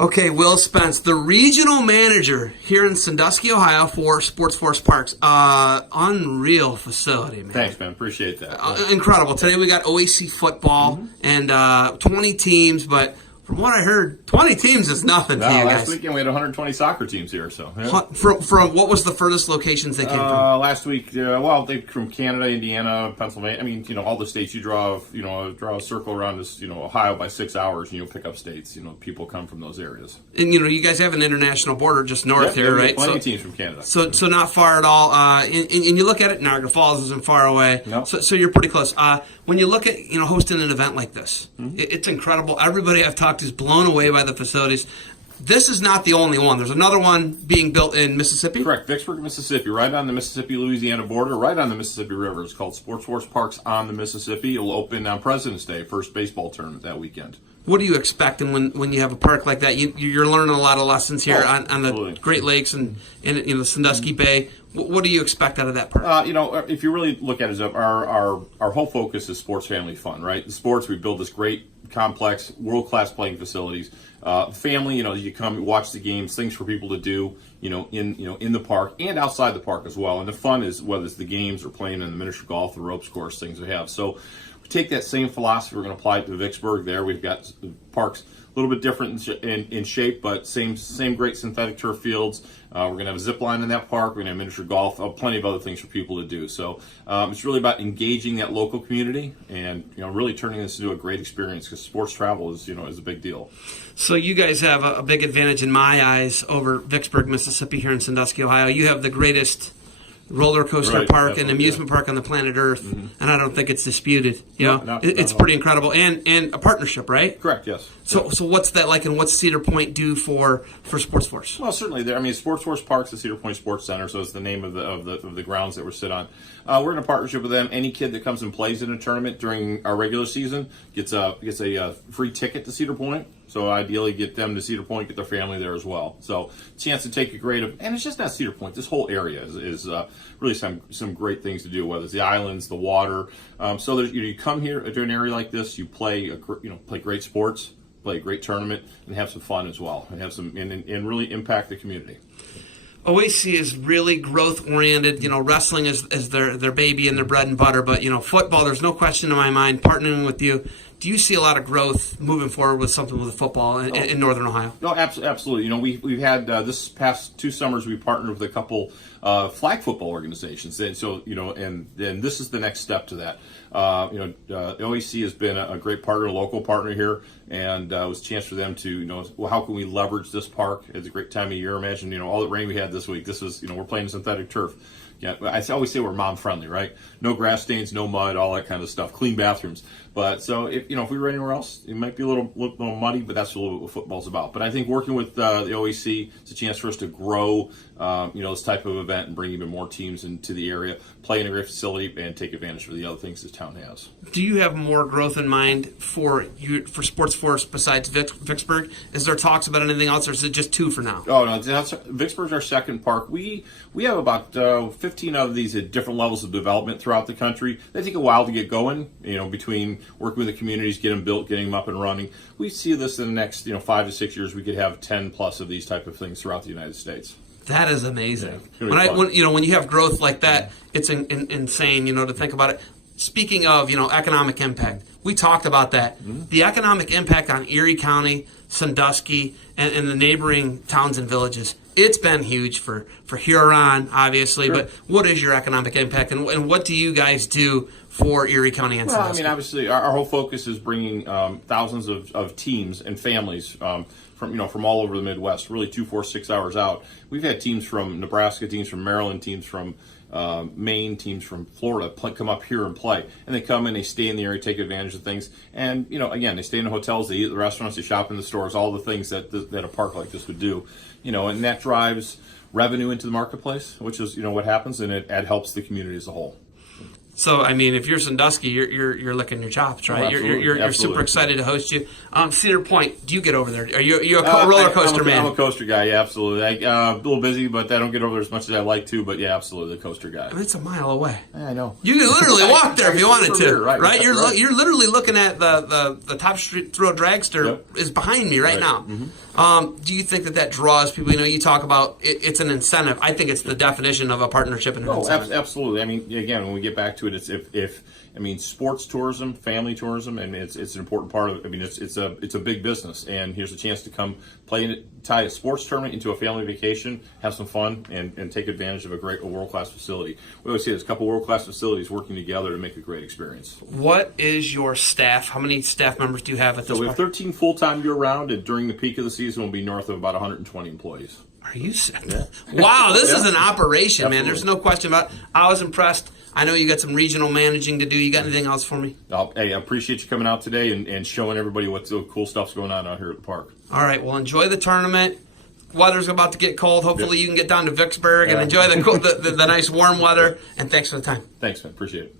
Okay, Will Spence, the regional manager here in Sandusky, Ohio for Sports Force Parks. Unreal facility, man. Thanks, man. Appreciate that. Incredible. Today we got OAC football and 20 teams, but from what I heard, 20 teams is nothing to you guys. Last weekend we had 120 soccer teams here. So yeah. From what was the furthest locations they came from? Last week, they from Canada, Indiana, Pennsylvania. I mean, all the states. You draw a circle around this, Ohio by 6 hours, and you'll pick up states. People come from those areas. And you guys have an international border just north here, right? Plenty of teams from Canada. So not far at all. And you look at it, Niagara Falls isn't far away. No. So you're pretty close. When you look at hosting an event like this, it's incredible. Everybody I've talked to is blown away by the facilities. This is not the only one. There's another one being built in Mississippi. Correct, Vicksburg, Mississippi, right on the Mississippi-Louisiana border, right on the Mississippi River. It's called Sports Force Parks on the Mississippi. It'll open on President's Day, first baseball tournament that weekend. What are you expecting when you have a park like that? You're learning a lot of lessons here on the Great Lakes and in the Sandusky Bay. What do you expect out of that park? If you really look at it, our whole focus is sports family fun, right? The sports, we build this great complex, world-class playing facilities. Family, you come watch the games, things for people to do, in the park and outside the park as well. And the fun is whether it's the games or playing in the miniature golf, the ropes course, things we have. So we take that same philosophy, we're going to apply it to Vicksburg. There, we've got parks a little bit different in shape, but same great synthetic turf fields. We're going to have a zip line in that park. We're going to have miniature golf, plenty of other things for people to do. So it's really about engaging that local community and really turning this into a great experience because sports travel is a big deal. So you guys have a big advantage in my eyes over Vicksburg, Mississippi here in Sandusky, Ohio. You have the greatest roller coaster park and amusement park on the planet Earth, and I don't think it's disputed. It's pretty incredible, and a partnership, right? Correct. Yes. So what's that like, and what's Cedar Point do for Sports Force? Well, certainly Sports Force Park's the Cedar Point Sports Center, so it's the name of the grounds that we sit on. We're in a partnership with them. Any kid that comes and plays in a tournament during our regular season gets a free ticket to Cedar Point. So ideally, get them to Cedar Point, get their family there as well. So chance to take a great, and it's just not Cedar Point. This whole area is really some great things to do. Whether it's the islands, the water. So there's, you come here to an area like this, you play play great sports, play a great tournament, and have some fun as well, and have some and really impact the community. OAC is really growth oriented. Wrestling is their baby and their bread and butter. But football, there's no question in my mind. Partnering with you, do you see a lot of growth moving forward with something with football in Northern Ohio? No, absolutely. We've had this past 2 summers we partnered with a couple flag football organizations, and so and this is the next step to that. OAC has been a great partner, a local partner here, and it was a chance for them to how can we leverage this park? It's a great time of year. Imagine all the rain we had this week. This was we're playing synthetic turf. Yeah, I always say we're mom friendly, right? No grass stains, no mud, all that kind of stuff. Clean bathrooms. But so if we were anywhere else, it might be a little muddy, but that's a little bit what football's about. But I think working with the OAC, it's a chance for us to grow, this type of event and bring even more teams into the area, play in a great facility, and take advantage of the other things this town has. Do you have more growth in mind for Sports Force besides Vicksburg? Is there talks about anything else, or is it just 2 for now? Oh no, Vicksburg's our second park. We have about 15 of these at different levels of development throughout the country. They take a while to get going. Between working with the communities, get them built, getting them up and running. We see this in the next 5 to 6 years. We could have 10 plus of these type of things throughout the United States. That is amazing. Yeah, when you have growth like that, it's insane. To think about it. Speaking of economic impact, we talked about that. The economic impact on Erie County, Sandusky, and the neighboring towns and villages. It's been huge for Huron, obviously. Sure. But what is your economic impact, and what do you guys do for Erie County and Sandusky? Obviously, our whole focus is bringing thousands of teams and families from all over the Midwest, really 2, 4, 6 hours out. We've had teams from Nebraska, teams from Maryland, teams from Maine, teams from Florida come up here and play. And they come and they stay in the area, take advantage of things. And, again, they stay in the hotels, they eat at the restaurants, they shop in the stores, all the things that a park like this would do. And that drives revenue into the marketplace, which is, what happens, and it helps the community as a whole. So, if you're Sandusky, you're licking your chops, right? Oh, you're super excited to host you. Cedar Point, do you get over there? Are you a roller coaster man? I'm a coaster guy, yeah, absolutely. A little busy, but I don't get over there as much as I like to. But yeah, absolutely, the coaster guy. It's a mile away. Yeah, I know. You can literally walk there if you wanted to, right? You're right. You're literally looking at the Top Street Throw Dragster is behind me right now. Do you think that draws people? You know, you talk about it's an incentive. I think it's the definition of a partnership and an incentive. Absolutely. I mean, again, when we get back to it, it's if sports tourism, family tourism, and it's an important part of it. I mean, it's a big business, and here's a chance to come tie a sports tournament into a family vacation, have some fun, and take advantage of a world-class facility. We always say there's a couple world-class facilities working together to make a great experience. What is your staff? How many staff members do you have at this So we park? have 13 full-time year-round, and during the peak of the season, we'll be north of about 120 employees. Are you serious? Wow, this is an operation, man. There's no question about it. I was impressed. I know you got some regional managing to do. You got anything else for me? Hey, I appreciate you coming out today and showing everybody what the cool stuff's going on out here at the park. All right, well, enjoy the tournament. Weather's about to get cold. Hopefully you can get down to Vicksburg and enjoy the nice warm weather. And thanks for the time. Thanks, man. Appreciate it.